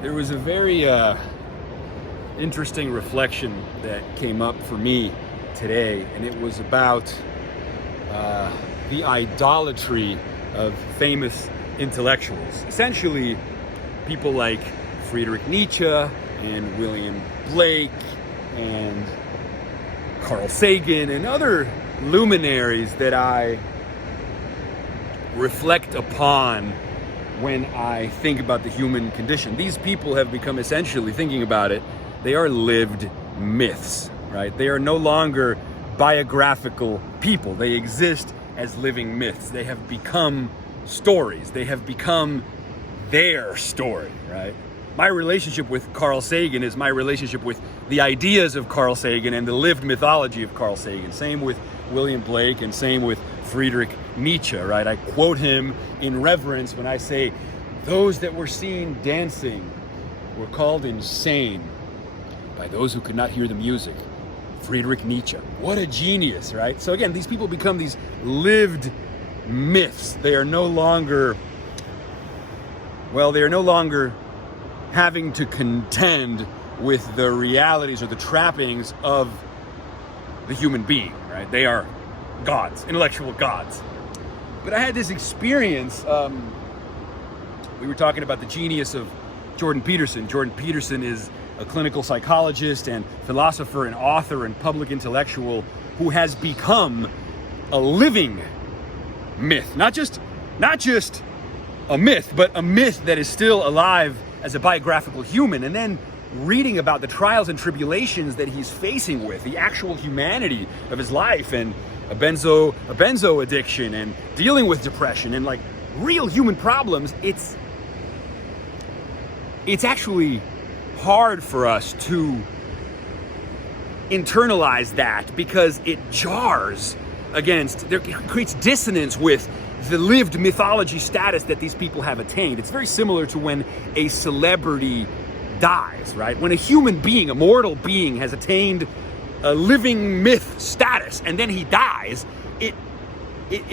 There was a very interesting reflection that came up for me today, and it was about the idolatry of famous intellectuals. Essentially, people like Friedrich Nietzsche and William Blake and Carl Sagan and other luminaries that I reflect upon when I think about the human condition. These people have become, essentially, thinking about it, they are lived myths, right? They are no longer biographical people. They exist as living myths. They have become stories. They have become their story, right? My relationship with Carl Sagan is my relationship with the ideas of Carl Sagan and the lived mythology of Carl Sagan. Same with William Blake and same with Friedrich Nietzsche, right? I quote him in reverence when I say, those that were seen dancing were called insane by those who could not hear the music. Friedrich Nietzsche. What a genius, right? So again, these people become these lived myths. They are no longer having to contend with the realities or the trappings of the human being, right? They are gods, intellectual gods. But I had this experience, we were talking about the genius of Jordan Peterson. Jordan Peterson is a clinical psychologist and philosopher and author and public intellectual who has become a living myth. Not just a myth, but a myth that is still alive as a biographical human. And then reading about the trials and tribulations that he's facing with, the actual humanity of his life, and a benzo addiction, and dealing with depression and like real human problems, it's actually hard for us to internalize that because it jars against, it creates dissonance with the lived mythology status that these people have attained. It's very similar to when a celebrity dies, right? When a human being, a mortal being, has attained a living myth status and then he dies, it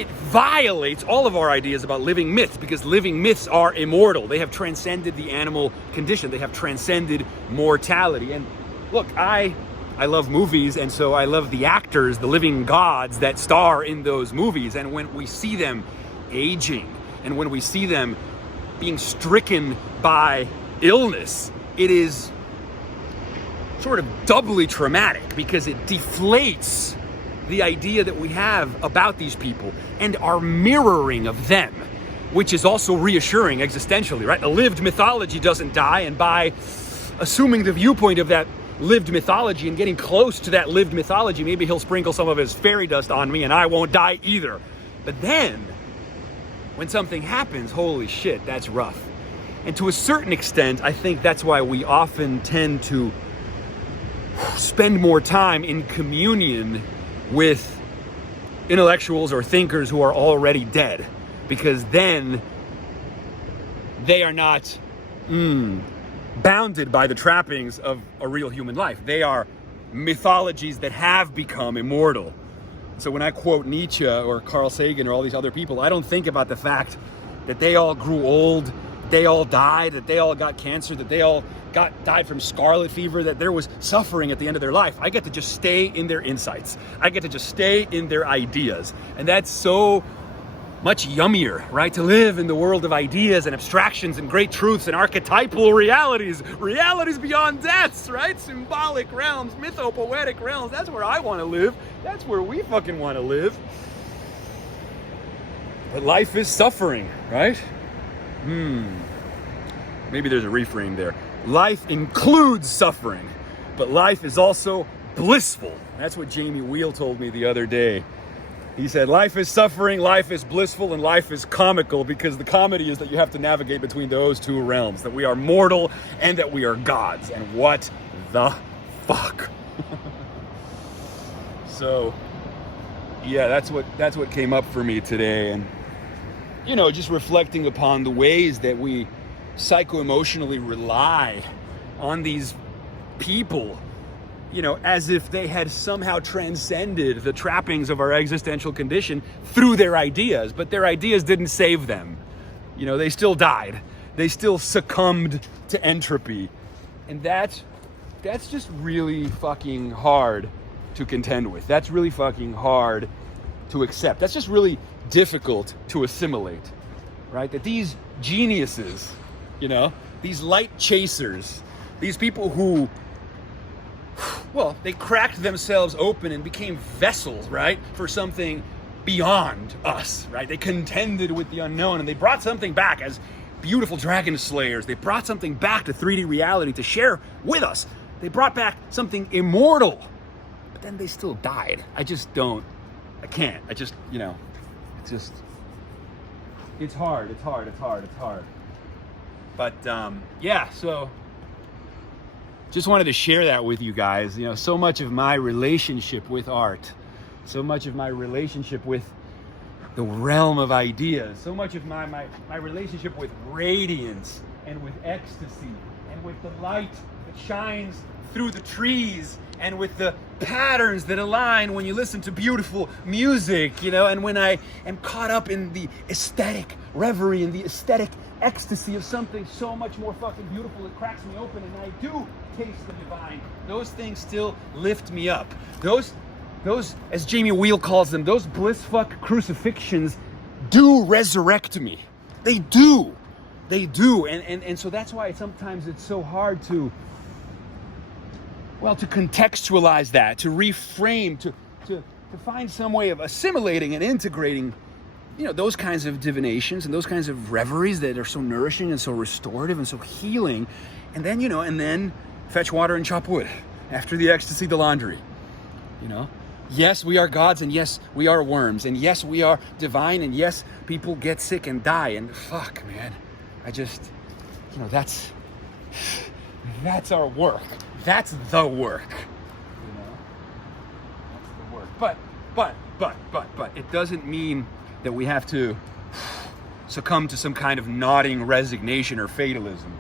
violates all of our ideas about living myths, because living myths are immortal. They have transcended the animal condition. They have transcended mortality. And look, I love movies, and so I love the actors, the living gods that star in those movies. And when we see them aging, and when we see them being stricken by illness, it is sort of doubly traumatic because it deflates the idea that we have about these people and our mirroring of them, which is also reassuring existentially, right? A lived mythology doesn't die, and by assuming the viewpoint of that lived mythology and getting close to that lived mythology, maybe he'll sprinkle some of his fairy dust on me and I won't die either. But then, when something happens, holy shit, that's rough. And to a certain extent, I think that's why we often tend to spend more time in communion with intellectuals or thinkers who are already dead, because then they are not bounded by the trappings of a real human life. They are mythologies that have become immortal. So when I quote Nietzsche or Carl Sagan or all these other people, I don't think about the fact that they all grew old, they all died, that they all got cancer, that they all died from scarlet fever, that there was suffering at the end of their life. I get to just stay in their insights. I get to just stay in their ideas. And that's so much yummier, right? To live in the world of ideas and abstractions and great truths and archetypal realities beyond deaths, right? Symbolic realms, mythopoetic realms. That's where I want to live. That's where we fucking want to live. But life is suffering, right? Maybe there's a reframe there. Life includes suffering, but life is also blissful. That's what Jamie Wheel told me the other day. He said, life is suffering, life is blissful, and life is comical, because the comedy is that you have to navigate between those two realms, that we are mortal and that we are gods. And what the fuck? So, yeah, that's what came up for me today. And, you know, just reflecting upon the ways that we psycho-emotionally rely on these people, you know, as if they had somehow transcended the trappings of our existential condition through their ideas, but their ideas didn't save them. You know, they still died. They still succumbed to entropy. And that's just really fucking hard to contend with. That's really fucking hard to accept. That's just really difficult to assimilate, right? That these geniuses, you know, these Lightchasers, these people who, well, they cracked themselves open and became vessels, right, for something beyond us, right? They contended with the unknown and they brought something back as beautiful dragon slayers. They brought something back to 3D reality to share with us. They brought back something immortal, but then they still died. I can't. You know, it's hard. But yeah, so just wanted to share that with you guys. You know, so much of my relationship with art, so much of my relationship with the realm of ideas, so much of my relationship with radiance and with ecstasy and with the light that shines through the trees and with the patterns that align when you listen to beautiful music, you know, and when I am caught up in the aesthetic reverie and the aesthetic ecstasy of something so much more fucking beautiful, it cracks me open and I do taste the divine. Those things still lift me up. Those, as Jamie Wheel calls them, those bliss fuck crucifixions do resurrect me. They do. And so that's why sometimes it's so hard to contextualize that, to reframe, to find some way of assimilating and integrating, you know, those kinds of divinations and those kinds of reveries that are so nourishing and so restorative and so healing. And then fetch water and chop wood. After the ecstasy, the laundry, you know? Yes, we are gods, and yes, we are worms, and yes, we are divine, and yes, people get sick and die, and fuck, man. You know, that's our work. That's the work. You know? That's the work. But it doesn't mean that we have to succumb to some kind of nodding resignation or fatalism.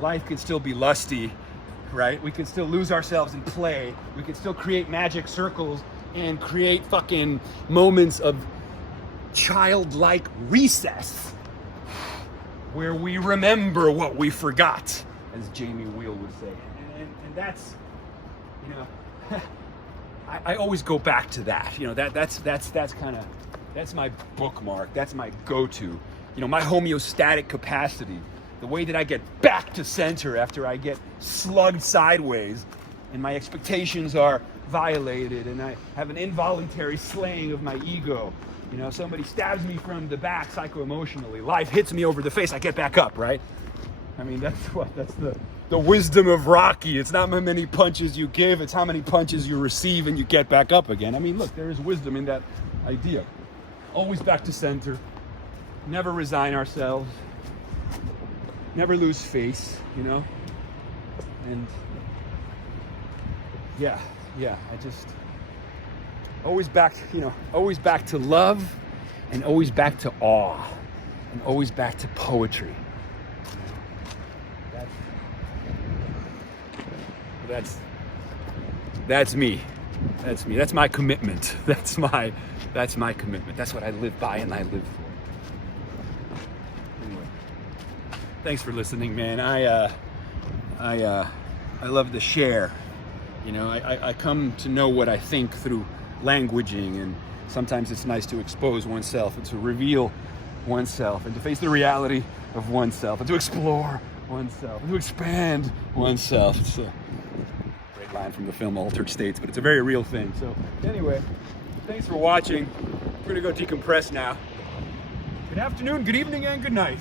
Life can still be lusty, right? We can still lose ourselves in play. We can still create magic circles and create fucking moments of childlike recess where we remember what we forgot, as Jamie Wheel would say. And that's, you know, I always go back to that. You know, that's my bookmark. That's my go-to. You know, my homeostatic capacity, the way that I get back to center after I get slugged sideways and my expectations are violated and I have an involuntary slaying of my ego. You know, somebody stabs me from the back psycho-emotionally. Life hits me over the face. I get back up, right? I mean, that's the wisdom of Rocky. It's not how many punches you give, it's how many punches you receive and you get back up again. I mean, look, there is wisdom in that idea. Always back to center. Never resign ourselves. Never lose face, you know? And yeah, I just always back to love and always back to awe and always back to poetry. That's me. That's my commitment. That's my commitment. That's what I live by and I live for. Anyway, thanks for listening, man. I love to share. You know, I come to know what I think through languaging, and sometimes it's nice to expose oneself and to reveal oneself and to face the reality of oneself and to explore oneself and to expand oneself. It's a great line from the film Altered States, but it's a very real thing. So anyway, thanks for watching. We're gonna go decompress now. Good afternoon, good evening, and good night.